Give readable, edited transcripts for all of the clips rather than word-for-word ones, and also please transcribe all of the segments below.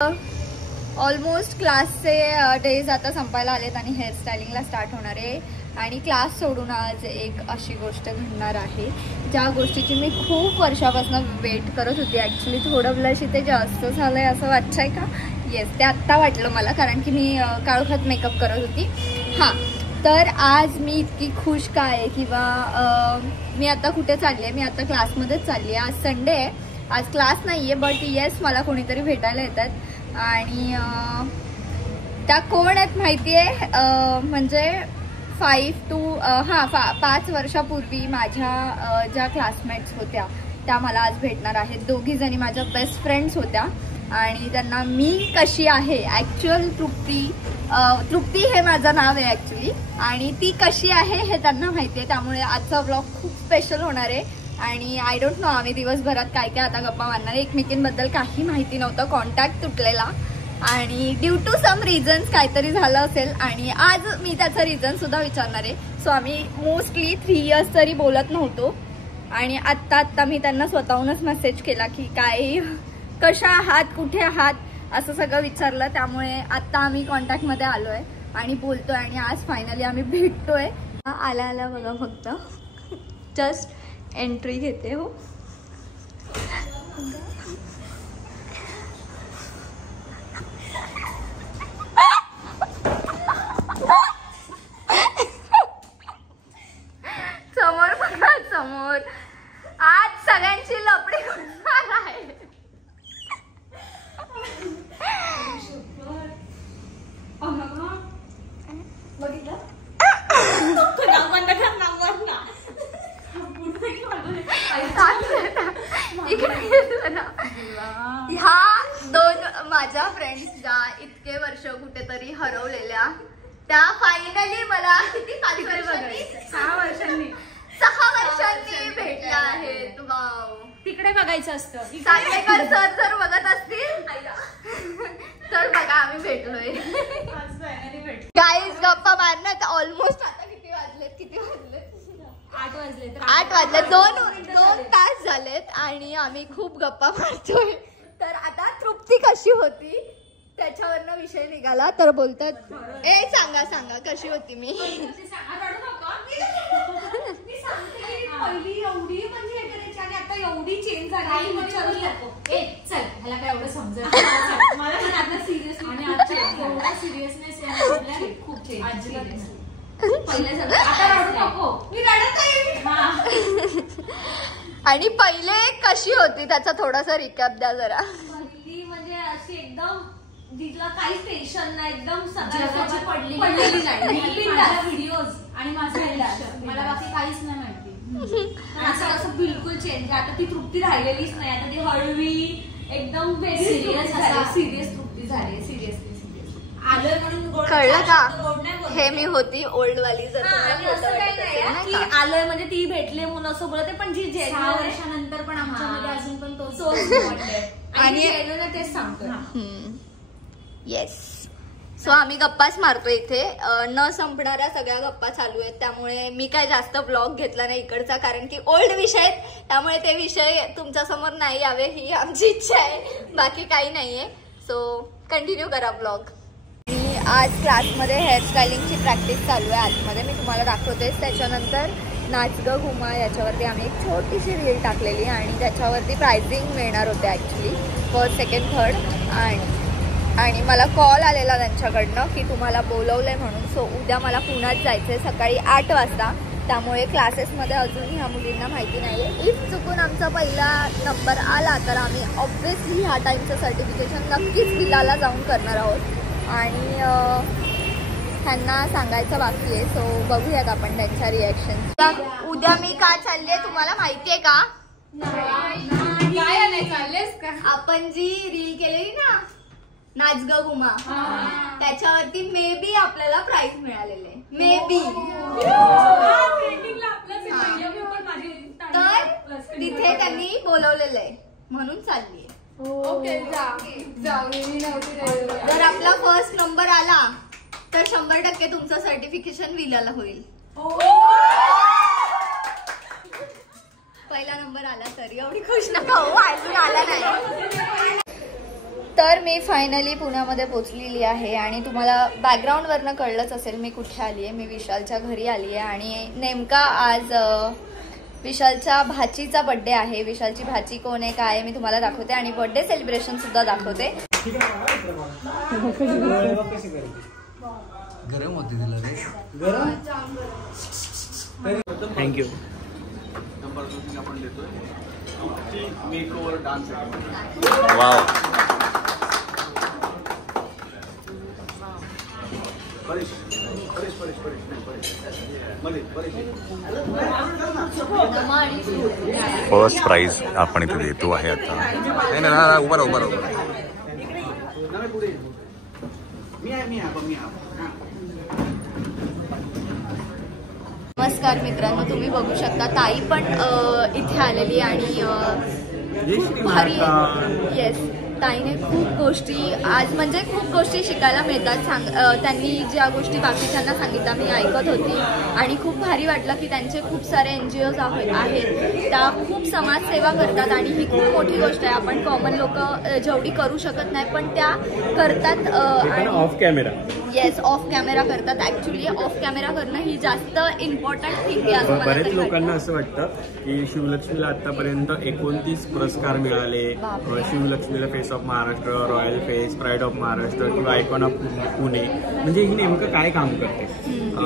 Almost क्लासचे days आता संपायला आलेत आणि हेअरस्टायलिंगला स्टार्ट होणार आहे. आणि क्लास सोडून आज एक अशी गोष्ट घडणार आहे ज्या गोष्टीची मी खूप वर्षापासून वेट करत होती. ॲक्च्युली थोडं ब्लश इथे जास्त झालं आहे असं वाटतंय का? येस, ते आत्ता वाटलं मला, कारण की मी काळोखात मेकअप करत होती. हां, तर आज मी इतकी खुश का आहे किंवा मी आता कुठे चालली आहे? मी आता क्लासमध्येच चालली आहे. आज संडे आहे, आज क्लास नाही आहे, बट येस मला कोणीतरी भेटायला येतात. आणि त्या कोण आहेत माहिती आहे? म्हणजे 5 वर्षापूर्वी माझ्या ज्या क्लासमेट्स होत्या त्या मला आज भेटणार आहेत. दोघी जणी माझ्या बेस्ट फ्रेंड्स होत्या आणि त्यांना मी कशी आहे, ॲक्च्युअल तृप्ती हे माझं नाव आहे ॲक्च्युली, आणि ती कशी आहे हे त्यांना माहिती आहे. त्यामुळे आजचा ब्लॉग खूप स्पेशल होणार आहे. आणि आय डोंट नो आम्ही दिवसभरात काय काय आता गप्पा मारणार. एकमेकींबद्दल काही माहिती नव्हतं, कॉन्टॅक्ट तुटलेला आणि ड्यू टू सम रिझन्स काहीतरी झालं असेल आणि आज मी त्याचं रिझन सुद्धा विचारणार आहे. सो आम्ही मोस्टली 3 इयर्स तरी बोलत नव्हतो आणि आत्ता मी त्यांना स्वतःहूनच मेसेज केला की काय, कशा आहात, कुठे आहात, असं सगळं विचारलं. त्यामुळे आत्ता आम्ही कॉन्टॅक्टमध्ये आलो आहे आणि बोलतोय आणि आज फायनली आम्ही भेटतोय. आला बघा, फक्त जस्ट एंट्री घेते. हो, समोर बघा, समोर आज सगळ्यांची लपडी होणार आहे. बघितलं ह्या 2 माझ्या फ्रेंड्स ज्या इतके वर्ष कुठेतरी हरवलेल्या, त्या फायनली मला किती 6 वर्षांनी भेटल्या आहेत. वाव, तिकडे बघायचं असतं. सागवेकर सर जर बघत असतील तर बघा आम्ही भेटलोय. गाईज गप्पा मारण्यात ऑलमोस्ट आता किती वाजलेत 8 वाजले. 8 वाजले, 2 तास झालेत आणि आम्ही खूप गप्पा मारतोय. तर आता तृप्ती कशी होती त्याच्यावरनं विषय निघाला. तर बोलतात, सांगा कशी होती मी. पहिली एवढी म्हणजे करायची आणि आता एवढी चेंज झाली. विचारू नको, चल ह्याला काय एवढं समजत मला. पण आता सिरियसली आणि आता एवढा सिरियसनेस आहे, खूप चेंज. आणि पहिले कशी होती त्याचा थोडासा रिकॅप द्या जरा. पहिली म्हणजे अशी एकदम जिला काहीच टेन्शन नाही, एकदम सगळ्याची पडलेली नाही. माझ्या व्हिडिओज आणि माझं आयुष्य, मला बाकी काहीच नाही माहिती. असं बिलकुल चेंज. आता ती तृप्ती राहिलेलीच नाही. आता ती हळवी एकदम सिरियस तृप्ती झाली. सिरियसली आलोय म्हणून कळलं का? हे मी होती ओल्ड वाली. आलोय म्हणजे ती भेटले म्हणून असं बोलते, पण जी 6 वर्षानंतर पण आमच्यामध्ये अजून पण तो आणि तेच सांगतो. येस, सो आम्ही गप्पाच मारतो इथे. न संपणाऱ्या सगळ्या गप्पा चालू आहेत. त्यामुळे मी काय जास्त ब्लॉग घेतला नाही इकडचा, कारण की ओल्ड विषय आहेत. त्यामुळे ते विषय तुमच्या समोर नाही यावे ही आमची इच्छा आहे, बाकी काही नाहीये. सो कंटिन्यू करा ब्लॉग. आणि आज क्लासमध्ये हेअरस्टायलिंगची प्रॅक्टिस चालू आहे आतमध्ये, मी तुम्हाला दाखवतेच. त्याच्यानंतर नाच ग घुमा याच्यावरती आम्ही एक छोटीशी रील टाकलेली आणि त्याच्यावरती प्राइजिंग मिळणार होते ॲक्च्युली, फर्स्ट, सेकंड, थर्ड. आणि मला कॉल आलेला त्यांच्याकडनं की तुम्हाला बोलवलंय म्हणून. सो उद्या मला पुण्यात जायचं आहे सकाळी 8 वाजता. त्यामुळे क्लासेसमध्ये अजून ह्या मुलींना माहिती नाही आहे. इफ चुकून आमचा पहिला नंबर आला तर आम्ही ऑब्व्हियसली ह्या टाईमचं सर्टिफिकेशन नक्कीच विलाला जाऊन करणार आहोत आणि त्यांना सांगायचं बाकी आहे. सो बघूयात आपण त्यांच्या रिॲक्शन. उद्या मी का चालली आहे तुम्हाला माहिती आहे का? आपण जी रील केलेली ना नाच ग घुमा, त्याच्यावरती मे बी आपल्याला प्राइज मिळालेले. मे बी तर तिथे त्यांनी बोलवलेलं आहे म्हणून चालली आहे. जर आपला फर्स्ट नंबर आला तर 100% तुमचं सर्टिफिकेशन विलाला होईल. पहिला नंबर आला तरी एवढी खुश नका हो, अजून आला नाही. तर मी फायनली पुण्यामध्ये पोचलेली आहे आणि तुम्हाला बॅकग्राऊंडवरनं कळलंच असेल मी कुठे आली आहे. मी विशालच्या घरी आली आहे आणि नेमका आज विशालच्या भाचीचा बर्थडे आहे. विशालची भाची कोण आहे काय मी तुम्हाला दाखवते आणि बर्थडे सेलिब्रेशन सुद्धा दाखवते. गरम होते तिला रे. गरम थँक्यू. नंबर 2 आपण देतोय makeover dance. Wow. First prize आपण इथे देतो आहे आता. नाही ना उभा उभा. नमस्कार मित्रांनो, तुम्ही बघू शकता ताई पण इथे आलेली आणि भारी. येस, ताईने खूप गोष्टी आज म्हणजे खूप गोष्टी शिकायला मिळतात. त्यांनी ज्या गोष्टी बाकीच्यांना सांगितल्या मी ऐकत होती आणि खूप भारी वाटलं की त्यांचे खूप सारे NGOs आहेत त्या खूप समाजसेवा करतात आणि ही खूप मोठी गोष्ट आहे. आपण कॉमन लोक जेवढी करू शकत नाही पण त्या करतात. आणि off camera. Yes, off camera करतात. ऍक्च्युली ऑफ कॅमेरा करणं ही जास्त इम्पॉर्टंट थिंग आहे. बरेच लोकांना असं वाटतं की शिवलक्ष्मीला आतापर्यंत 29 पुरस्कार मिळाले. शिवलक्ष्मीला face of Maharashtra, royal face, pride of Maharashtra किंवा आयकॉन ऑफ पुणे. म्हणजे ही नेमकं काय काम करते.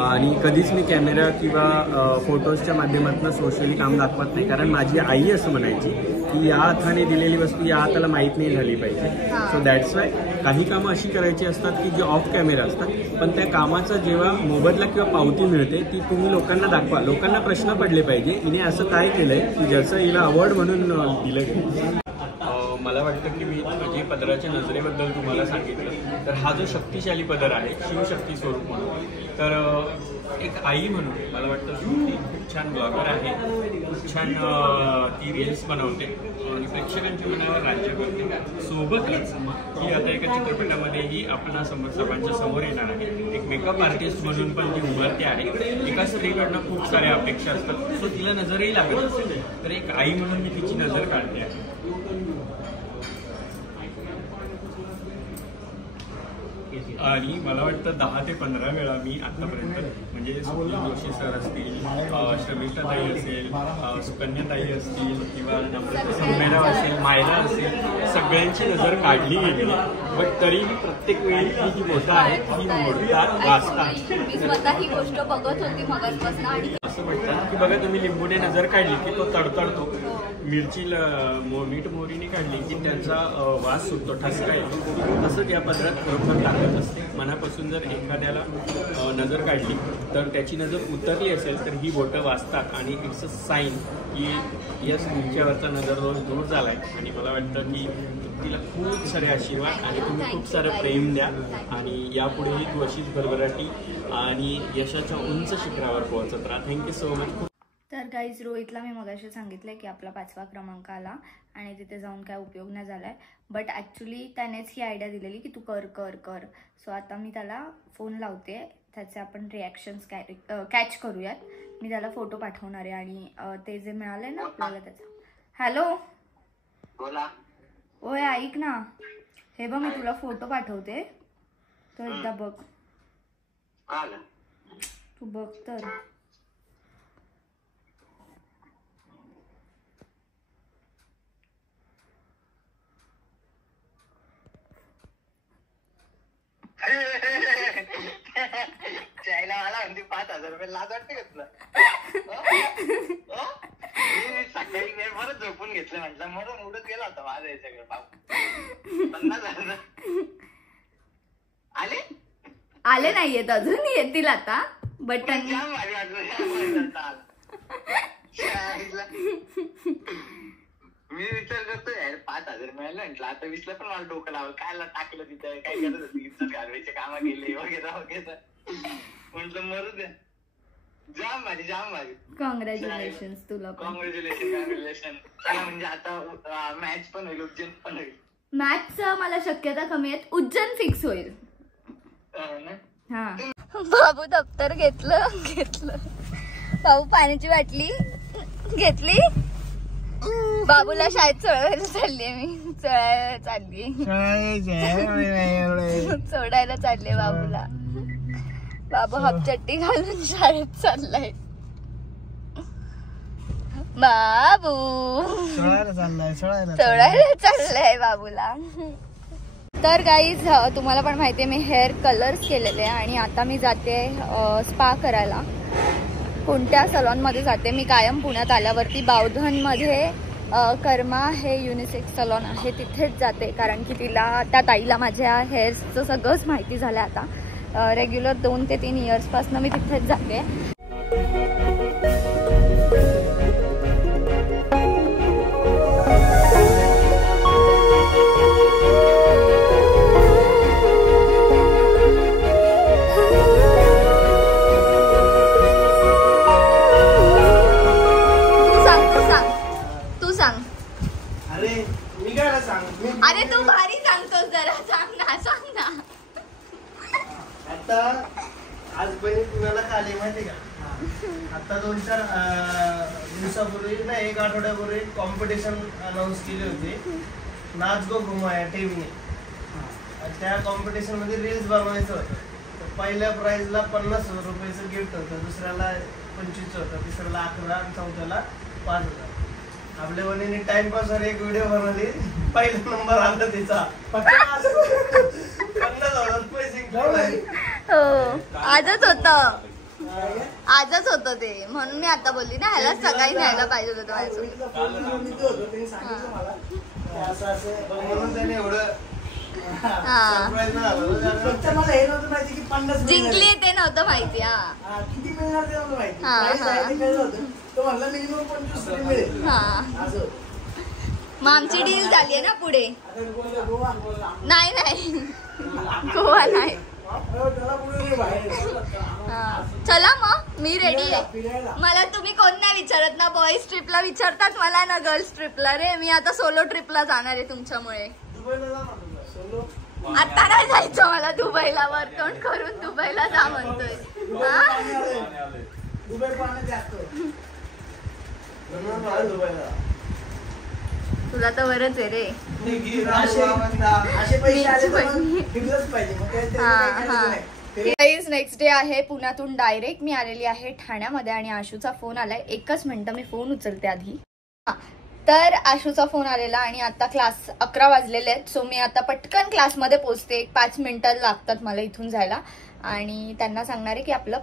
आणि कधीच मी कॅमेरा किंवा फोटोजच्या माध्यमातून सोशली काम दाखवत नाही. कारण माझी आई असं म्हणायची की या हाताने दिलेली वस्तू या हाताला माहीत नाही झाली पाहिजे. सो दॅट्स वाय काही कामं अशी करायची असतात की जे ऑफ कॅमेरा असतात पण त्या कामाचा जेव्हा मोबदला किंवा पावती मिळते ती तुम्ही लोकांना दाखवा. लोकांना प्रश्न पडले पाहिजे हिने असं काय केलंय की ज्याचं हिला अवॉर्ड म्हणून दिलं गेलं. मला वाटतं की मी म्हणजे पदराच्या नजरेबद्दल तुम्हाला सांगितलं तर हा जो शक्तिशाली पदर आहे शिवशक्ती स्वरूप म्हणून, तर एक आई म्हणून मला वाटतं ती खूप छान ब्लॉगर आहे. खूप छान ती रील्स बनवते आणि प्रेक्षकांच्या मनावर राज्य करते. सोबतच ही आता एका चित्रपटामध्येही आपण सर्वांच्या समोर येणार आहे. एक मेकअप आर्टिस्ट म्हणून पण ती उभारते आहे. एका स्त्रीकडनं खूप साऱ्या अपेक्षा असतात सो तिला नजरही लागत असेल तर एक आई म्हणून मी तिची नजर काढते आहे. आणि मला वाटतं 10 ते 15 वेळा मी आतापर्यंत म्हणजे सुनील जोशी सर असतील, शर्मिष्ठाताई असेल, सुकन्याताई असतील किंवा नम्रता असेल, मायरा असेल, सगळ्यांची नजर काढली गेली. बट तरीही प्रत्येक वेळी ही बोटं आहेत ही मोडतात वाचतात. मी स्वतः ही गोष्ट बघत होती मगासपासून आणि असं म्हणतात की बघा तुम्ही लिंबूने नजर काढली की तो तडतडतो. मिरची मीठ मोहरीने काढली की त्याचा वास सुटतो, ठसका येतो. तसंच या पदरात खरोखर लागत असते. मनापासून जर एखाद्याला नजर काढली तर त्याची नजर उतरली असेल तर ही बोटं वाचतात आणि इट्स अ साईन की यस तुमच्यावरचा नजर रोज दूर झालाय. आणि मला वाटतं की तिला खूप सारे आशीर्वाद आणि तुम्ही खूप सारं प्रेम द्या आणि यापुढेही तू अशीच भरभराटी आणि यशाच्या उंच शिखरावर पोहोचत राहा. Thank you so much. तर गाईज रोहितला मी मगाशी सांगितलं की आपला 5वा क्रमांक आला आणि तिथे जाऊन काय उपयोग नाही झालाय. बट ॲक्च्युली त्यानेच ही आयडिया दिलेली की तू कर कर कर. सो आता मी त्याला फोन लावते, त्याचे आपण रिॲक्शन्स कॅच करूयात. मी त्याला फोटो पाठवणार आहे आणि ते जे मिळाले ना आपल्याला त्याचं. हॅलो बोला. ओय ऐक ना, हे बघ मी तुला फोटो पाठवते तो एकदा बघ. तू बघ तर. चायला मला म्हणते 5,000 रुपये लाज वाटते का तुला. सकाळी बरं झोपून घेतलं म्हटलं म्हणून उडत गेला होता माझं हे सगळं. बाबू 50,000 आले नाहीयेत अजून, येतील आता. बट मी विचार करतोय 5,000 मिळालं म्हटलं आता 20ला पण मला डोकं लावलं काय टाकलं तिथं काय करत होती इज्जत घालवायचे कामा केले वगैरे वगैरे. म्हटलं मरू द्या. जाम भारी. कॉंग्रॅच्युलेशन तुला. कॉंग्रॅच्युलेशन. चला म्हणजे आता मॅच पण होईल, उज्जैन पण होईल. मॅचचं मला शक्यता कमी आहे, उज्जैन फिक्स होईल. हा बाबू दप्तर घेतलं. बाबू पाण्याची बाटली घेतली. बाबूला शाळेत चढवायला चाललीये मी. चढायला चालली. सोडायला चालले बाबूला. बाबू हापचट्टी घालून शाळेत चाललाय. बाबू सोडायला चाललंय बाबूला. तर गाईज तुम्हाला पण माहितीये मी हेअर कलर्स केलेले आणि आता मी जाते स्पा करायला. कोणत्या सलॉनमध्ये जाते मी कायम पुण्यात आल्यावरती बावधनमध्ये कर्मा हे युनिसेक्स सलॉन आहे तिथेच जाते, कारण की त्या ताईला माझ्या हेअर्सचं सगळंच माहिती झालं. आता रेग्युलर 2 ते 3 इयर्सपासून मी तिथेच जाते. अरे तू भारी सांगतोस, जरा सांग ना. आता आज बहिणी पुण्याला आली माहिती का? आता 2-4 दिवसापूर्वी ना 1 आठवड्यापूर्वी कॉम्पिटिशन अनाऊन्स केली होती, नाच गो घुमा या टीमने. त्या कॉम्पिटिशन मध्ये रील्स बनवायचं होतं. पहिल्या प्राइजला 50,000 रुपयाचं गिफ्ट होतं, दुसऱ्याला 25 होतं, तिसऱ्याला 11 आणि चौथ्याला 5,000. आपल्या बहिणीने टाइमपास एक व्हिडिओ बनवली, पहिला नंबर आला तिचा. 50,000 पैसे. हो आजच होतं ते, म्हणून मी आता बोलली ना ह्याला सकाळी न्यायला पाहिजे होतं माझ्यासोबत. म्हणून त्याने एवढं जिंकली ते नव्हतं माहिती. किती मिळणार ते नव्हतं माहिती. मग आमची डील झाली आहे ना पुढे. नाही गोवा नाही. चला मग मी रेडी आहे. मला तुम्ही कोण नाही विचारत ना, बॉईज ट्रिपला विचारतात मला ना गर्ल्स ट्रिपला. रे मी आता सोलो ट्रिपला जाणार आहे तुमच्यामुळे. आता नाही जायचं मला दुबईला. वर्कआउट करून दुबईला जा म्हणतोय. तुला तर बरंच आहे रे. नेक्स्ट डे आहे. पुण्यातून डायरेक्ट मी आलेली आहे ठाण्यामध्ये आणि आशूचा फोन आलाय. 1 मिनिट मी फोन उचलते आधी. तर आशूचा फोन आलेला आणि आता क्लास 11 वाजलेले आहेत. सो मी आता पटकन क्लासमध्ये पोहोचते. 5 मिनिटं लागतात मला इथून जायला. आणि त्यांना सांगणार आहे की आपलं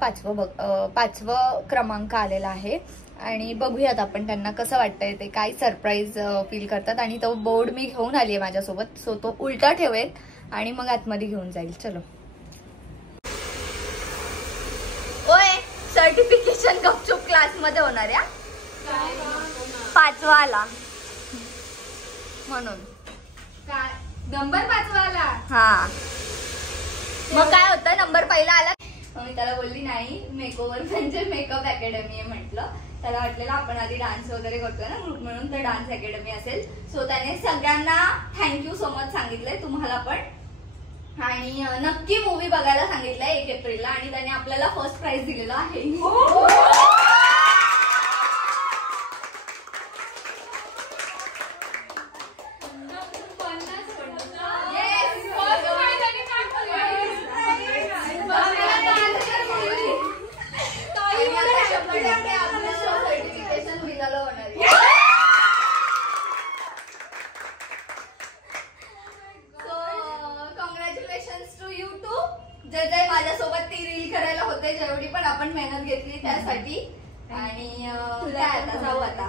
5वं क्रमांक आलेला आहे. आणि बघूयात आपण त्यांना कसं वाटतंय ते, काय सरप्राईज फील करतात. आणि तो बोर्ड मी घेऊन आली आहे माझ्यासोबत, सो तो उलटा ठेवेल आणि मग आतमध्ये घेऊन जाईल. चलो. ओय सर्टिफिकेशन गपचूप क्लासमध्ये होणार आहे. 5वा आला म्हणून. काय नंबर 5वा आला? हा मग काय होतं, नंबर पहिला आला. मी त्याला बोलली नाही मेकओव्हर म्हणजे मेकअप अकॅडमी आहे म्हटलं. त्याला वाटलेलं आपण आधी डान्स वगैरे करतोय ना ग्रुप म्हणून, तर डान्स अकॅडमी असेल. सो त्याने सगळ्यांना थँक्यू सो मच सांगितलंय, तुम्हाला पण. आणि नक्की मूवी बघायला सांगितलंय 1 एप्रिलला. आणि त्याने आपल्याला फर्स्ट प्राइज दिलेला आहे. जे माझ्यासोबत ती रील करायला होते, जेवढी पण आपण मेहनत घेतली त्यासाठी. आणि आता जाऊ आता.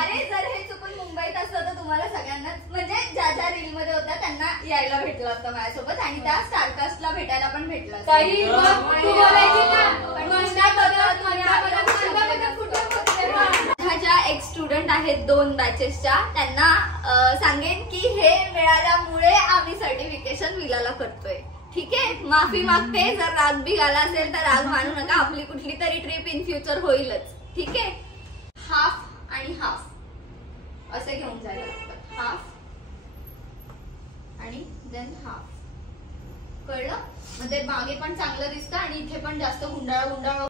अरे जर हे चुकून मुंबईत असतं तर तुम्हाला सगळ्यांनाच म्हणजे ज्या रील मध्ये होत्या त्यांना यायला भेटलं असतं माझ्यासोबत. आणि त्या स्टारकास्टला भेटायला पण भेटलं असतं. ज्या एक्स स्टुडंट आहेत 2 बॅचेसच्या, त्यांना सांगेन की हे मिळाल्यामुळे आम्ही सर्टिफिकेशन विलाला करतोय. ठीक आहे, माफी मागते. जर राग बी आला असेल तर राग मानू नका. आपली कुठली तरी ट्रिप इन फ्युचर होईलच. ठीक आहे. हाफ आणि हाफ असे घेऊन जायला लागतात. हाफ आणि देन हाफ. कळलं? म्हणजे मागे पण चांगलं दिसतं आणि इथे पण जास्त गुंडाळा